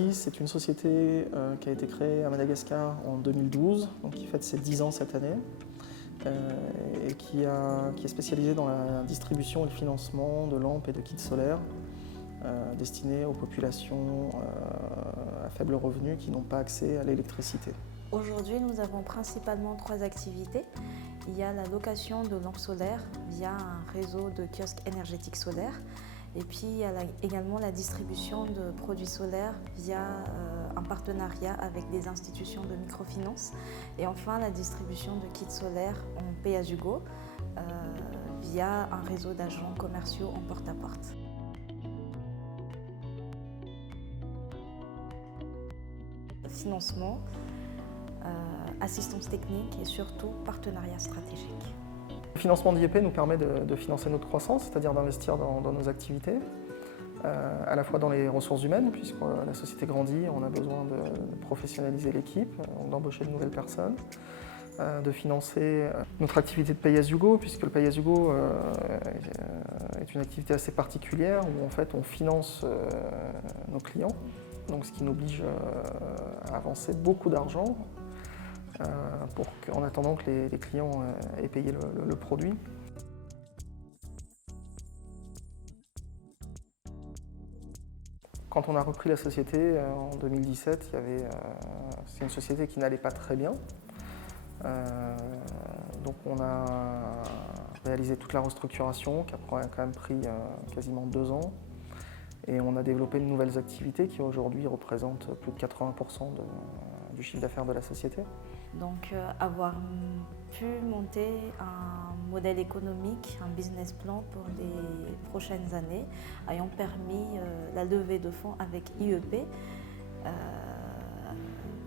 Solaris, c'est une société qui a été créée à Madagascar en 2012, donc qui fête ses 10 ans cette année, et qui est spécialisée dans la distribution et le financement de lampes et de kits solaires destinés aux populations à faible revenu qui n'ont pas accès à l'électricité. Aujourd'hui, nous avons principalement 3 activités. Il y a la location de lampes solaires via un réseau de kiosques énergétiques solaires. Et puis, il y a également la distribution de produits solaires via un partenariat avec des institutions de microfinance. Et enfin, la distribution de kits solaires en pay-as-you-go via un réseau d'agents commerciaux en porte-à-porte. Financement, assistance technique et surtout partenariat stratégique. Le financement d'IEP nous permet de financer notre croissance, c'est-à-dire d'investir dans nos activités, à la fois dans les ressources humaines, puisque la société grandit, on a besoin de professionnaliser l'équipe, d'embaucher de nouvelles personnes, de financer notre activité de pay-as-you-go, puisque le pay-as-you-go est une activité assez particulière où en fait on finance nos clients, donc ce qui nous oblige à avancer beaucoup d'argent en attendant que les clients aient payé le produit. Quand on a repris la société en 2017, c'est une société qui n'allait pas très bien. Donc on a réalisé toute la restructuration qui a quand même pris quasiment 2 ans. Et on a développé de nouvelles activités qui aujourd'hui représentent plus de 80% du chiffre d'affaires de la société. Donc avoir pu monter un modèle économique, un business plan pour les prochaines années, ayant permis la levée de fonds avec IEP,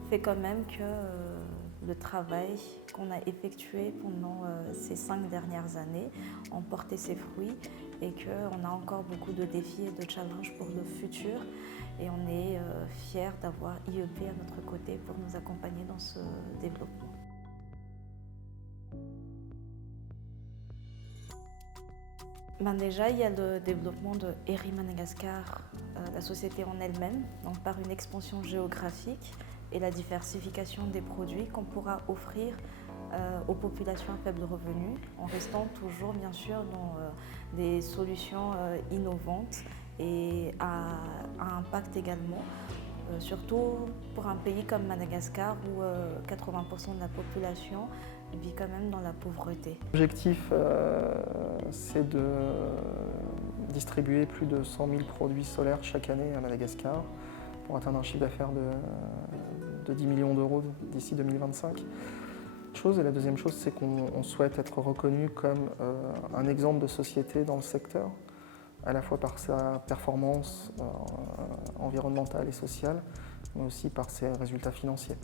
fait quand même que le travail qu'on a effectué pendant ces 5 dernières années ont porté ses fruits et qu'on a encore beaucoup de défis et de challenges pour le futur. Et on est fiers d'avoir IEP à notre côté pour nous accompagner dans ce développement. Déjà, il y a le développement de Eri Madagascar, la société en elle-même, donc par une expansion géographique et la diversification des produits qu'on pourra offrir aux populations à faible revenu, en restant toujours bien sûr dans des solutions innovantes et à impact également, surtout pour un pays comme Madagascar où 80% de la population vit quand même dans la pauvreté. L'objectif, c'est de distribuer plus de 100 000 produits solaires chaque année à Madagascar pour atteindre un chiffre d'affaires de 10 millions d'euros d'ici 2025. Et la deuxième chose, c'est qu'on souhaite être reconnu comme un exemple de société dans le secteur, à la fois par sa performance environnementale et sociale, mais aussi par ses résultats financiers.